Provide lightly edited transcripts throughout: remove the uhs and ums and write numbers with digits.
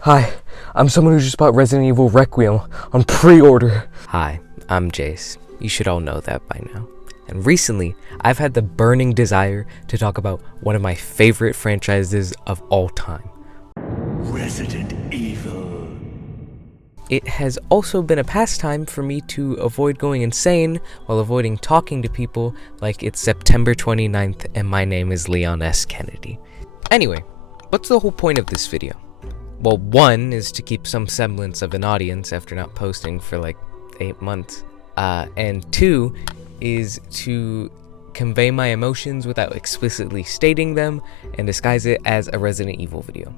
Hi, I'm someone who just bought Resident Evil Requiem on pre-order. Hi, I'm Jace. You should all know that by now. And recently, I've had the burning desire to talk about one of my favorite franchises of all time. Resident Evil. It has also been a pastime for me to avoid going insane while avoiding talking to people like it's September 29th and my name is Leon S. Kennedy. Anyway, what's the whole point of this video? Well, one is to keep some semblance of an audience after not posting for like 8 months. And two is to convey my emotions without explicitly stating them and disguise it as a Resident Evil video.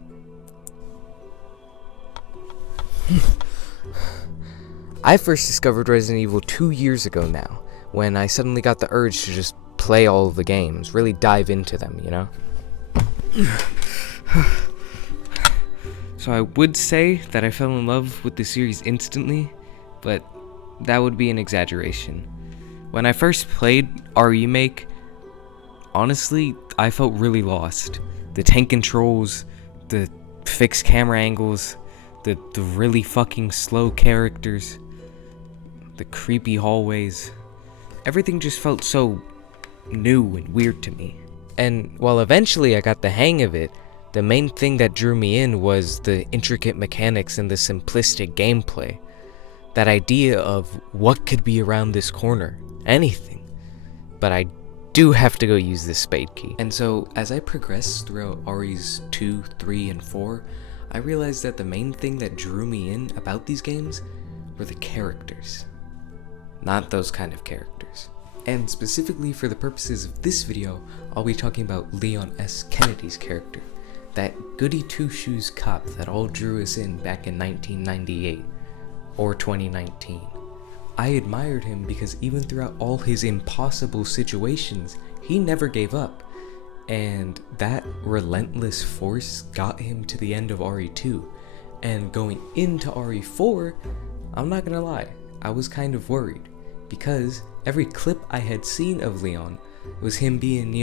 I first discovered Resident Evil 2 years ago now, when I suddenly got the urge to just play all of the games, really dive into them, you know? So I would say that I fell in love with the series instantly, but that would be an exaggeration. When I first played our remake, honestly, I felt really lost. The tank controls, the fixed camera angles, the really fucking slow characters, the creepy hallways, everything just felt so new and weird to me. And while eventually I got the hang of it, the main thing that drew me in was the intricate mechanics and the simplistic gameplay. That idea of what could be around this corner, anything. But I do have to go use this spade key. And so as I progressed throughout RE's 2, 3, and 4, I realized that the main thing that drew me in about these games were the characters. Not those kind of characters. And specifically for the purposes of this video, I'll be talking about Leon S. Kennedy's character. That goody two-shoes cop that all drew us in back in 1998, or 2019. I admired him because even throughout all his impossible situations, he never gave up. And that relentless force got him to the end of RE2. And going into RE4, I'm not gonna lie, I was kind of worried. Because every clip I had seen of Leon was him being,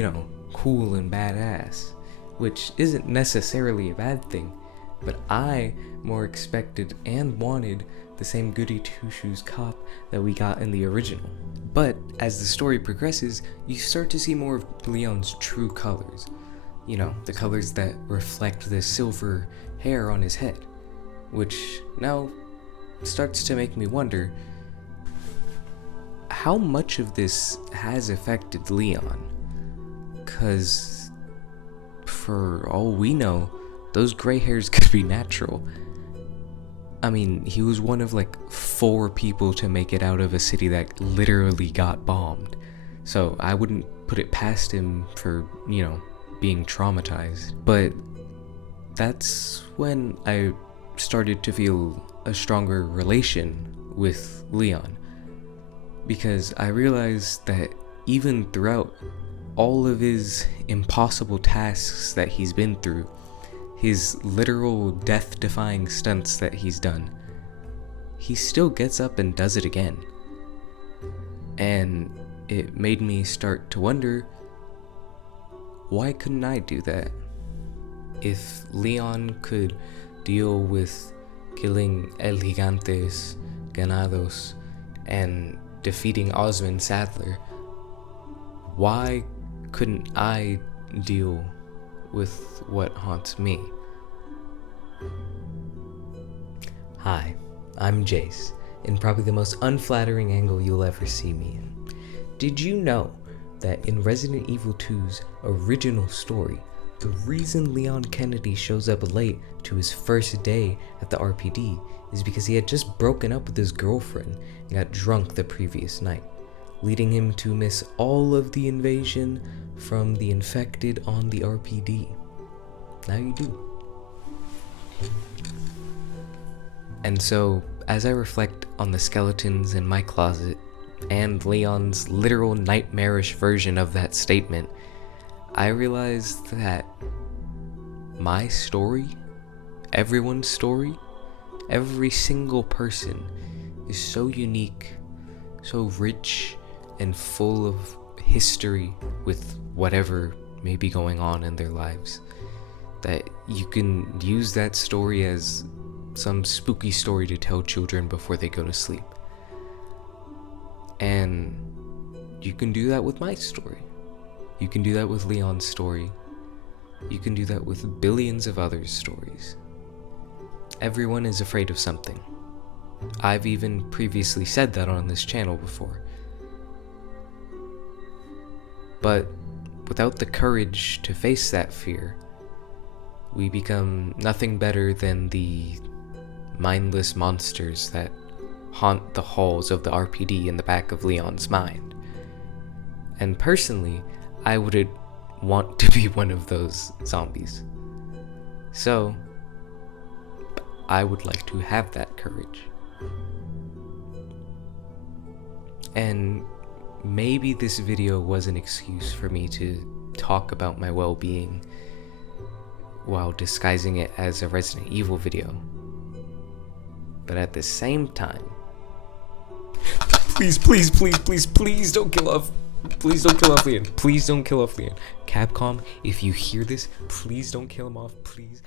cool and badass. Which isn't necessarily a bad thing, but I more expected and wanted the same goody two-shoes cop that we got in the original. But as the story progresses, you start to see more of Leon's true colors. The colors that reflect the silver hair on his head, which now starts to make me wonder how much of this has affected Leon. 'Cause for all we know, those gray hairs could be natural. I mean, he was one of like 4 people to make it out of a city that literally got bombed. So I wouldn't put it past him for, being traumatized. But that's when I started to feel a stronger relation with Leon. Because I realized that even throughout all of his impossible tasks that he's been through, his literal death-defying stunts that he's done, he still gets up and does it again. And it made me start to wonder, why couldn't I do that? If Leon could deal with killing El Gigantes, Ganados, and defeating Osmond Sadler, why couldn't I deal with what haunts me? Hi, I'm Jace, in probably the most unflattering angle you'll ever see me in. Did you know that in Resident Evil 2's original story, the reason Leon Kennedy shows up late to his first day at the RPD is because he had just broken up with his girlfriend and got drunk the previous night, leading him to miss all of the invasion from the infected on the RPD. Now you do. And so, as I reflect on the skeletons in my closet and Leon's literal nightmarish version of that statement, I realized that my story, everyone's story, every single person is so unique, so rich, and full of history with whatever may be going on in their lives. that you can use that story as some spooky story to tell children before they go to sleep. And you can do that with my story. You can do that with Leon's story. You can do that with billions of others' stories. Everyone is afraid of something. I've even previously said that on this channel before. But without the courage to face that fear, we become nothing better than the mindless monsters that haunt the halls of the RPD in the back of Leon's mind. And personally, I wouldn't want to be one of those zombies. So, I would like to have that courage. And maybe this video was an excuse for me to talk about my well-being while disguising it as a Resident Evil video. But at the same time, please don't kill off. Please don't kill off Leon. Please don't kill off Leon. Capcom, if you hear this, please don't kill him off, please.